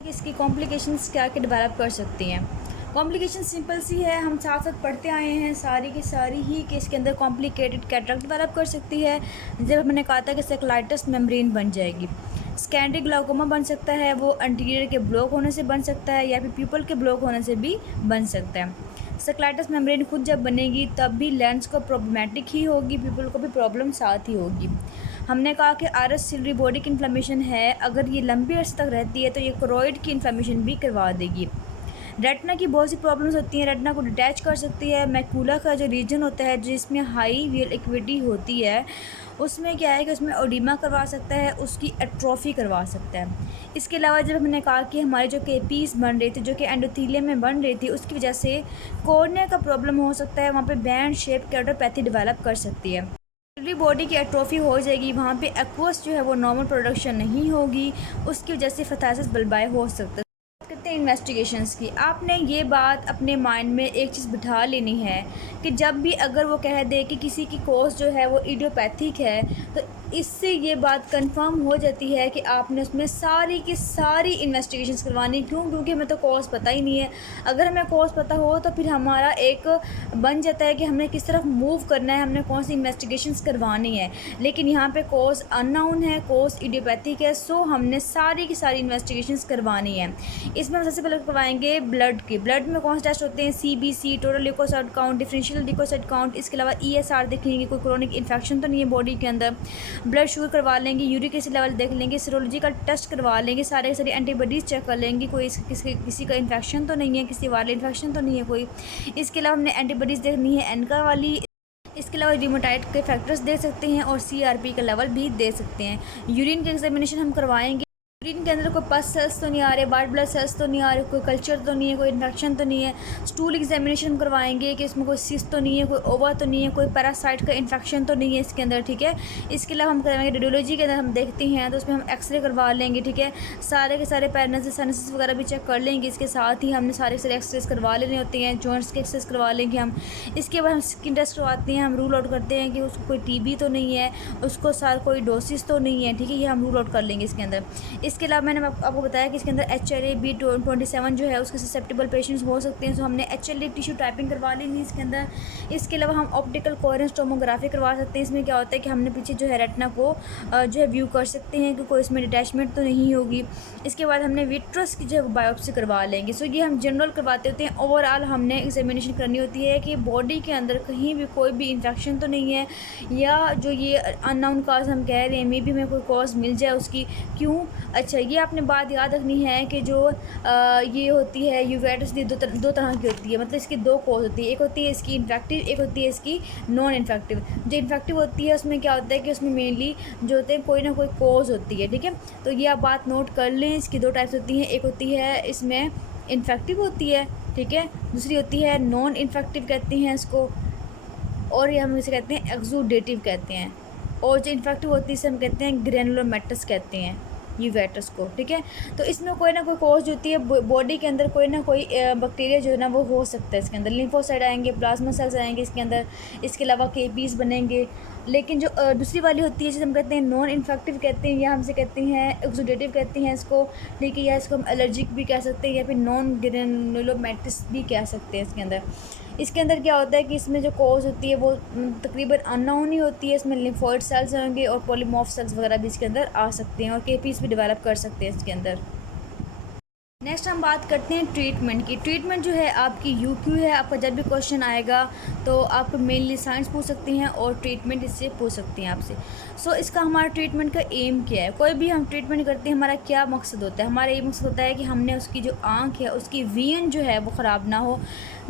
इसकी कॉम्प्लिकेशंस क्या क्या डेवलप कर सकती हैं। कॉम्प्लिकेशन सिंपल सी है, हम साथ साथ पढ़ते आए हैं सारी की सारी ही कि इसके अंदर कॉम्प्लिकेटेड कैटरेक्ट डेवलप कर सकती है। जब मैंने कहा था कि सेक्लाइटिस मेम्ब्रेन बन जाएगी, सेकेंडरी ग्लाउकोमा बन सकता है, वो एंटीरियर के ब्लॉक होने से बन सकता है या फिर प्यूपल के ब्लॉक होने से भी बन सकता है। सेक्लाइटिस मेम्ब्रेन खुद जब बनेगी तब भी लेंस को प्रॉब्लमेटिक ही होगी, पीपल को भी प्रॉब्लम साथ ही होगी। हमने कहा कि आरएस सिलरी बॉडी की इन्फ्लेमेशन है, अगर ये लंबी अर्से तक रहती है तो ये क्रोइड की इन्फ्लेमेशन भी करवा देगी। रेटना की बहुत सी प्रॉब्लम्स होती हैं, रेटना को डिटैच कर सकती है। मैकुला का जो रीजन होता है जिसमें हाई विजुअल एक्विटी होती है, उसमें क्या है कि उसमें ओडिमा करवा सकता है, उसकी एट्रोफी करवा सकता है। इसके अलावा जब हमने कहा कि हमारे जो केपीस बन रही थी, जो कि एंडोथीलियम में बन रही थी, उसकी वजह से कॉर्निया का प्रॉब्लम हो सकता है, वहाँ पे बैंड शेप केराटोपैथी डेवलप कर सकती है। पूरी बॉडी की एट्रोफी हो जाएगी, वहाँ पे एक्वस जो है वो नॉर्मल प्रोडक्शन नहीं होगी, उसकी वजह से फथासिस बल्बाए हो सकता है। करते हैं इन्वेस्टिगेशंस की। आपने ये बात अपने माइंड में एक चीज़ बिठा लेनी है कि जब भी अगर वो कह दे कि किसी की कोज जो है वो इडियोपैथिक है, तो इससे ये बात कंफर्म हो जाती है कि आपने उसमें सारी की सारी इन्वेस्टिगेशंस करवानी। क्यों? क्योंकि हमें तो कोज पता ही नहीं है। अगर हमें कोज पता हो तो फिर हमारा एक बन जाता है कि हमने किस तरफ मूव करना है, हमने कौन सी इन्वेस्टिगेशंस करवानी है। लेकिन यहाँ पे कोज अननोन है, कोज इडियोपैथिक है, सो हमने सारी की सारी इन्वेस्टिगेशंस करवानी है। इसमें हम सबसे पहले करवाएंगे ब्लड की। ब्लड में कौन से टेस्ट होते हैं? CBC, total leukocyte count, differential leukocyte count, इसके अलावा ईएसआर देखेंगे, कोई क्रोनिक इन्फेक्शन तो नहीं है बॉडी के अंदर। ब्लड शुगर करवा लेंगे, यूरिक एसिड लेवल देख लेंगे, सीरोलॉजी का टेस्ट करवा लेंगे, सारे सारी एंटीबॉडीज़ चेक कर लेंगे, कोई किसी का इन्फेक्शन तो नहीं है, किसी वायरल इन्फेक्शन तो नहीं है कोई। इसके अलावा हमने एंटीबॉडीज़ देखनी है एनका वाली। इसके अलावा रिमोटाइड के फैक्टर्स दे सकते हैं और सीआरपी का लेवल भी दे सकते हैं। यूरिन के एग्जामिनेशन हम करवाएंगे, यूरिन के अंदर कोई पस सेल्स तो नहीं आ रहे, वाइट ब्लड सेल्स तो नहीं आ रहे, कोई कल्चर तो नहीं है, कोई इन्फेक्शन तो नहीं है। स्टूल एग्जामिनेशन करवाएंगे कि इसमें कोई सिस्ट तो नहीं है, कोई ओवा तो नहीं है, कोई पैरासाइट का इन्फेक्शन तो नहीं है इसके अंदर, ठीक है। इसके अलावा हम करवाएंगे रेडियोलॉजी के अंदर हम देखते हैं तो उसमें हम एक्सरे करवा लेंगे, ठीक है। सारे के सारे पैरालिसिस साइनसिस वगैरह भी चेक कर लेंगे। इसके साथ ही हमने सारे सारे एक्सरेस करवा लेने होते हैं, जॉइंट्स के एक्सरेस करवा लेंगे हम। इसके बाद हम स्किन टेस्ट करवाते हैं, हम रूल आउट करते हैं कि उसको कोई टीबी तो नहीं है, उसको कोई डोसिस तो नहीं है, ठीक है। ये हम रूल आउट कर लेंगे इसके अंदर। इसके अलावा मैंने आपको बताया कि इसके अंदर HLA-B27 जो है उसके ससेप्टेबल पेशेंट्स हो सकते हैं, तो हमने HLA टिश्यू टाइपिंग करवा लेनी इसके अंदर। इसके अलावा हम ऑप्टिकल कोहेरेंस टोमोग्राफी करवा सकते हैं। इसमें क्या होता है कि हमने पीछे जो है रेटिना को जो है व्यू कर सकते हैं कि कोई इसमें डिटैचमेंट तो नहीं होगी। इसके बाद हमने विट्रस की जो है बायोप्सी करवा लेंगे। सो ये हम जनरल करवाते होते हैं। ओवरऑल हमने एग्जामिनेशन करनी होती है कि बॉडी के अंदर कहीं भी कोई भी इन्फेक्शन तो नहीं है, या जो ये अननोन काज हम कह रहे हैं मे बी हमें कोई कॉज मिल जाए उसकी। क्यों? अच्छा, ये आपने बात याद रखनी है कि जो ये होती है यूवेटिस दो तरह की होती है, मतलब इसकी दो कॉज होती है। एक होती है इसकी इन्फेक्टिव, एक होती है इसकी नॉन इन्फेक्टिव। जो इन्फेक्टिव होती है उसमें क्या होता है कि उसमें मेनली जो होते हैं कोई ना कोई कॉज होती है, ठीक है। तो ये आप बात नोट कर लें, इसकी दो टाइप्स होती हैं। एक होती है इसमें इन्फेक्टिव होती है, ठीक है, दूसरी होती है नॉन इन्फेक्टिव कहते हैं इसको, और ये हम इसे कहते हैं एक्सुडेटिव कहते हैं। और जो इन्फेक्टिव होती है इसे हम कहते हैं ग्रेनुलोमेटस कहते हैं यूवेटस को, ठीक है। तो इसमें कोई ना कोई कॉज होती है, बॉडी के अंदर कोई ना कोई बैक्टीरिया जो है ना वो हो सकता है। इसके अंदर लिम्फोसाइट आएंगे, प्लाज्मा सेल्स आएंगे इसके अंदर, इसके अलावा केपीस बनेंगे। लेकिन जो दूसरी वाली होती है जिसे हम कहते हैं नॉन इन्फेक्टिव कहते हैं, या हमसे कहते हैं एक्सुडेटिव कहते हैं इसको, ठीक है, या इसको हम एलर्जिक भी कह सकते हैं, या फिर नॉन ग्रेनुलोमेटिस भी कह सकते हैं इसके अंदर। इसके अंदर क्या होता है कि इसमें जो कॉज होती है वो तकरीबन अननोन ही होती है। इसमें लिम्फोइड सेल्स होंगे और पॉलीमॉर्फ सेल्स वगैरह भी इसके अंदर आ सकते हैं, और केपीस भी डेवलप कर सकते हैं इसके अंदर। नेक्स्ट हम बात करते हैं ट्रीटमेंट की। ट्रीटमेंट जो है आपकी यूक्यू है, आपका जब भी क्वेश्चन आएगा तो आप मेनली साइंस पूछ सकते हैं और ट्रीटमेंट इससे पूछ सकते हैं आपसे। सो इसका हमारा ट्रीटमेंट का एम क्या है? कोई भी हम ट्रीटमेंट करते हैं हमारा क्या मकसद होता है? हमारा ये मकसद होता है कि हमने उसकी जो आँख है उसकी विजन जो है वो ख़राब ना हो।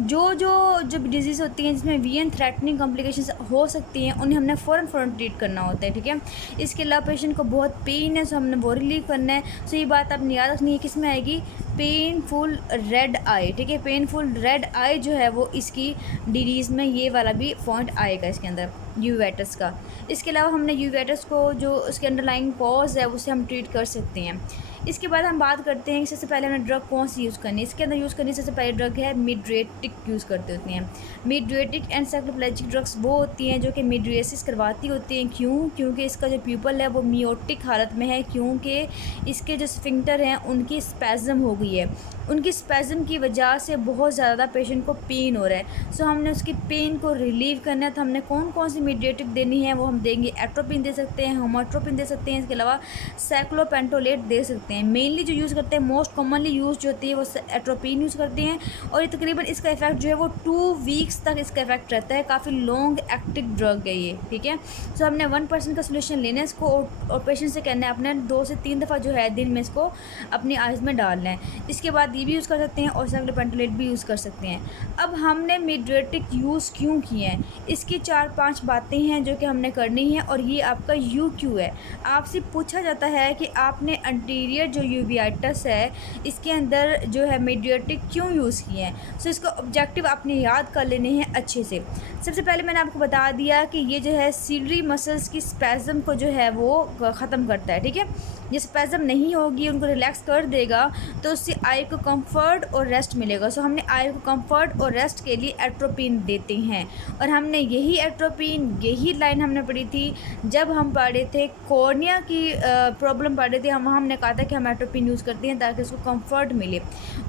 जो डिजीज़ होती हैं जिसमें विजन थ्रेटनिंग कॉम्प्लिकेशंस हो सकती हैं उन्हें हमने फ़ौरन ट्रीट करना होता है, ठीक है। इसके अलावा पेशेंट को बहुत पेन है, सो हमने वो रिलीव करना है। सो ये बात आपने याद रखनी है, किस में आएगी? पेनफुल रेड आई, ठीक है। पेनफुल रेड आई जो है वो इसकी डिजीज़ में ये वाला भी पॉइंट आएगा इसके अंदर। यूवेटस का। इसके अलावा हमने यूवेटस को जो उसके अंडरलाइंग कॉज है उसे हम ट्रीट कर सकते हैं। इसके बाद हम बात करते हैं कि सबसे पहले हमें ड्रग कौन सी यूज़ करनी है। इसके अंदर यूज़ करनी सबसे पहले ड्रग है मिड्रेटिक यूज़ करते होती हैं। मिड्रेटिक एनसेफेलोपैथिक ड्रग्स वो होती हैं जो कि मिड्रेसिस करवाती होती हैं। क्यों? क्योंकि इसका जो प्यूपल है वो मियोटिक हालत में है, क्योंकि इसके जो स्फिंक्टर हैं उनकी स्पैज़म हो गई है। उनकी स्पैज़म की वजह से बहुत ज़्यादा पेशेंट को पेन हो रहा है। सो हमने उसकी पेन को रिलीव करना है, तो हमने कौन कौन सी मिड्रेटिक देनी है वो हम देंगे। एट्रोपिन दे सकते हैं, होमोट्रोपिन दे सकते हैं, इसके अलावा साइक्लोपेंटोलेट दे सकते हैं। मेनली जो यूज़ करते हैं, मोस्ट कॉमनली यूज़ जो होती है वो एट्रोपिन यूज़ करते हैं, और ये तकरीबन इसका इफेक्ट जो है वो 2 वीक्स तक इसका इफेक्ट रहता है। काफ़ी लॉन्ग एक्टिव ड्रग है ये, ठीक है। सो हमने 1% का सोल्यूशन लेना है इसको, और पेशेंट से कहना है अपने 2 से 3 दफ़ा जो है दिन में इसको अपनी आइज़ में डालना है। इसके बाद ये भी यूज़ कर सकते हैं और साइक्लोपेंटोलेट भी यूज़ कर सकते हैं। अब हमने मिड्रेटिक यूज़ क्यों किए हैं, इसकी 4-5 बातें हैं जो कि हमने करनी है, और ये आपका UQ है। आपसे पूछा जाता है कि आपने अंटीरियर जो यूवेटस है इसके अंदर जो है मिड्रेटिक क्यों यूज़ किए हैं। सो इसका ऑब्जेक्टिव आपने याद कर लेने हैं अच्छे से। सबसे पहले मैंने आपको बता दिया कि ये जो है सीलरी मसल्स की स्पैज़म को जो है वो ख़त्म करता है, ठीक है। ये स्पैज़म नहीं होगी, उनको रिलैक्स कर देगा, तो उससे आई को कंफर्ट और रेस्ट मिलेगा। सो हमने आई को कंफर्ट और रेस्ट के लिए एट्रोपिन देते हैं, और हमने यही एट्रोपिन, यही लाइन हमने पढ़ी थी जब हम पढ़ रहे थे कॉर्निया की प्रॉब्लम पढ़ रहे थे। हमने कहा था कि हम एट्रोपिन यूज़ करते हैं ताकि उसको कंफर्ट मिले।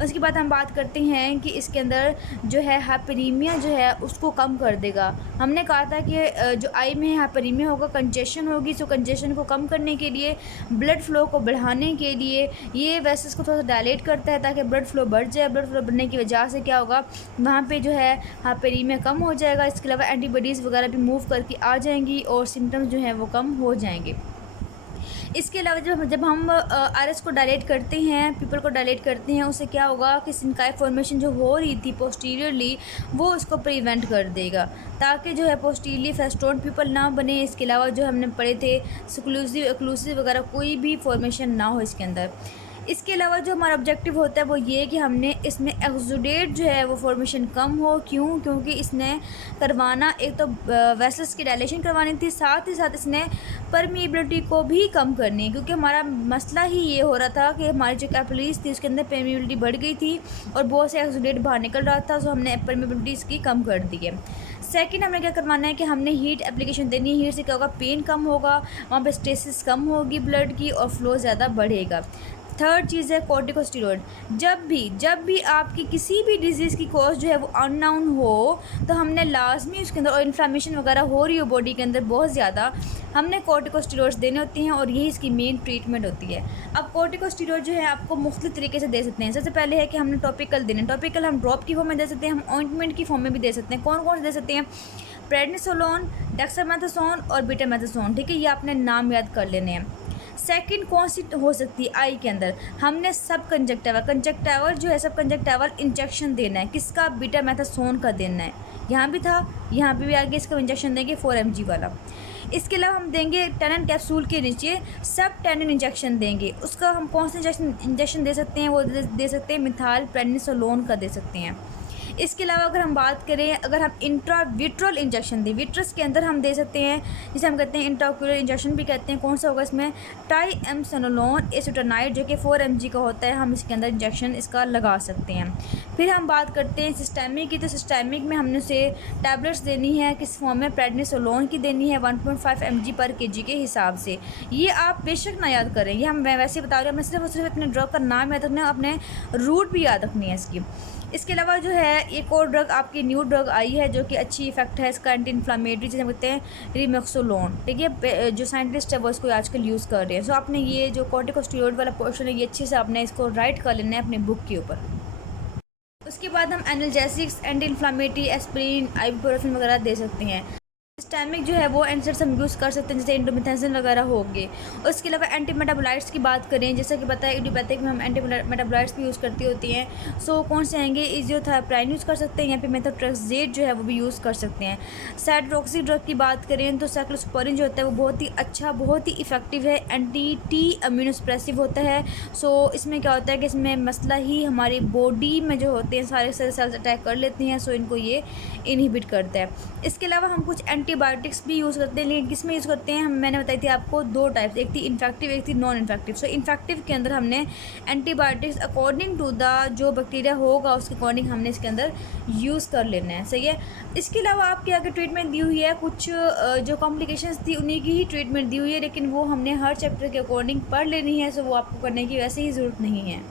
उसके बाद हम बात करते हैं कि इसके अंदर जो है हाइपरीमिया जो है उसको कम कर देगा। हमने कहा था कि जो आई में हाइपरीमिया होगा, कंजेशन होगी, सो कंजेशन को कम करने के लिए, ब्लड फ्लो को बढ़ाने के लिए ये वेसल्स को थोड़ा सा डायलेट करता है ताकि ब्लड फ्लो बढ़ जाए। ब्लड फ्लो बढ़ने की वजह से क्या होगा, वहाँ पे जो है हाइपरीमिया कम हो जाएगा। इसके अलावा एंटीबॉडीज़ वगैरह भी मूव करके आ जाएंगी और सिम्टम्स जो हैं वो कम हो जाएंगे। इसके अलावा जब हम RS को डायलेट करते हैं, पीपल को डायलेट करते हैं, उससे क्या होगा कि सिनकाई फॉर्मेशन जो हो रही थी पोस्टीरियरली वो उसको प्रिवेंट कर देगा, ताकि जो है पोस्टीरियरली फेस्टोन पीपल ना बने। इसके अलावा जो हमने पढ़े थे सक्लूसिव एक्लूसिव वगैरह कोई भी फॉर्मेशन ना हो इसके अंदर। इसके अलावा जो हमारा ऑब्जेक्टिव होता है वो ये कि हमने इसमें एक्सुडेट जो है वो फॉर्मेशन कम हो। क्यों? क्योंकि इसने करवाना एक तो वेसल्स की डायलेशन करवानी थी, साथ ही साथ इसने परमिएबिलिटी को भी कम करनी है, क्योंकि हमारा मसला ही ये हो रहा था कि हमारी जो कैपिलरीज थी उसके अंदर परमिएबिलिटी बढ़ गई थी और बहुत से एक्सुडेट बाहर निकल रहा था। सो हमने परमिएबिलिटी इसकी कम कर दी है। सेकंड हमने क्या करवाना है कि हमने हीट एप्लीकेशन देनी है। हीट से क्या होगा, पेन कम होगा, वहाँ पे स्टेसिस कम होगी ब्लड की और फ्लो ज़्यादा बढ़ेगा। थर्ड चीज़ है कॉर्टिकोस्टेरॉइड। जब भी आपकी किसी भी डिजीज़ की कॉज जो है वो अननाउन हो, तो हमने लाजमी उसके अंदर, और इन्फ्लामेशन वगैरह हो रही हो बॉडी के अंदर बहुत ज़्यादा, हमने कॉर्टिकोस्टेरॉइड्स देने होते हैं और यही इसकी मेन ट्रीटमेंट होती है। अब कॉर्टिकोस्टेरॉइड जो है आपको मुख्तलिफ तरीके से दे सकते हैं। सबसे पहले है कि हमने टॉपिकल देने, टॉपिकल हम ड्रॉप की फॉर्म में दे सकते हैं, हम ऑइंटमेंट की फॉर्म में भी दे सकते हैं। कौन कौन से दे सकते हैं? प्रेडनिसोलोन, डेक्सामेथासोन और बीटामेथासोन, ठीक है, ये आपने नाम याद कर लेने हैं। सेकंड कौन सी हो सकती है आई के अंदर? हमने सब कंजक्टिवल जो है, सब कंजक्टिवल इंजेक्शन देना है। किसका? बीटामेथासोन का देना है। यहाँ भी था, यहाँ पे भी आगे इसका इंजेक्शन देंगे 4 mg वाला। इसके अलावा हम देंगे टेनिन कैप्सूल के नीचे सब टेनिन इंजेक्शन देंगे। उसका हम कौन सा इंजेक्शन दे सकते हैं? वो दे सकते हैं मिथाइल प्रेडनिसोलोन का दे सकते हैं। इसके अलावा अगर हम बात करें, अगर हम इंट्राविट्रल इंजेक्शन दें, विट्रस के अंदर हम दे सकते हैं, जिसे हम कहते हैं इंट्राक्यूलर इंजेक्शन भी कहते हैं। कौन सा होगा इसमें? टाइएमसोनोलोन एसिटानाइड जो कि 4 mg का होता है, हम इसके अंदर इंजेक्शन इसका लगा सकते हैं। फिर हम बात करते हैं सिस्टेमिक की, तो सिस्टेमिक में हमने उसे टैबलेट्स देनी है। किस फॉर्म में? प्रेडनिसोलोन की देनी है 1.5 mg पर kg के हिसाब से। ये आप बेशक ना याद करें, ये हम वैसे बता रहे हैं, हमें सिर्फ और सिर्फ अपने ड्रग का नाम याद रखना है, अपने रूट भी याद रखनी है इसकी। इसके अलावा जो है एक और ड्रग आपकी न्यू ड्रग आई है जो कि अच्छी इफेक्ट है इसका, एंटी इन्फ्लामेटरी, जिसे कहते हैं रिमेक्सोलोन, ठीक है, जो साइंटिस्ट है वो इसको आजकल यूज़ कर रहे हैं। सो आपने ये जो कॉर्टिकोस्टेरॉइड वाला पोर्शन है ये अच्छे से आपने इसको राइट कर लेना है अपने बुक के ऊपर। उसके बाद हम analgesics, anti inflammatory, aspirin, ibuprofen वगैरह दे सकते हैं। सिस्टेमिक जो है वो एंटीसेप्टिक्स हम यूज़ कर सकते हैं, जैसे इंडोमिथाइसिन वगैरह हो गए। उसके अलावा एंटी मेटाबोलाइट्स की बात करें, जैसा कि पता है इडियोपैथिक में हम एंटी मेटाबोलाइट्स भी यूज़ करती होती हैं। सो कौन से आएंगे? इजियोथायोप्राइन यूज़ कर सकते हैं, यहाँ पे मेथोट्रेक्सेट जो है वो भी यूज़ कर सकते हैं। साइटोटॉक्सिक ड्रग की बात करें तो साइक्लोस्पोरिन जो होता है वो बहुत ही अच्छा, बहुत ही इफेक्टिव है, एंटी इम्यूनोसप्रेसिव होता है। सो इसमें क्या होता है कि इसमें मसला ही हमारी बॉडी में जो होते हैं सारे सेल्स अटैक कर लेते हैं, सो इनको ये इनहिबिट करता है। इसके अलावा हम कुछ एंटीबायोटिक्स भी यूज़ करते हैं, लेकिन किस में यूज़ करते हैं, मैंने बताई थी आपको 2 टाइप्स, एक थी इन्फेक्टिव, एक थी नॉन इन्फेक्टिव। सो इन्फेक्टिव के अंदर हमने एंटीबायोटिक्स अकॉर्डिंग टू द जो बैक्टीरिया होगा उसके अकॉर्डिंग हमने इसके अंदर यूज़ कर लेना है, सही है। इसके अलावा आपके आगे ट्रीटमेंट दी हुई है, कुछ जो कॉम्प्लिकेशंस थी उन्हीं की ही ट्रीटमेंट दी हुई है, लेकिन वो हमने हर चैप्टर के अकॉर्डिंग पढ़ लेनी है, सो वो आपको करने की वैसे ही ज़रूरत नहीं है।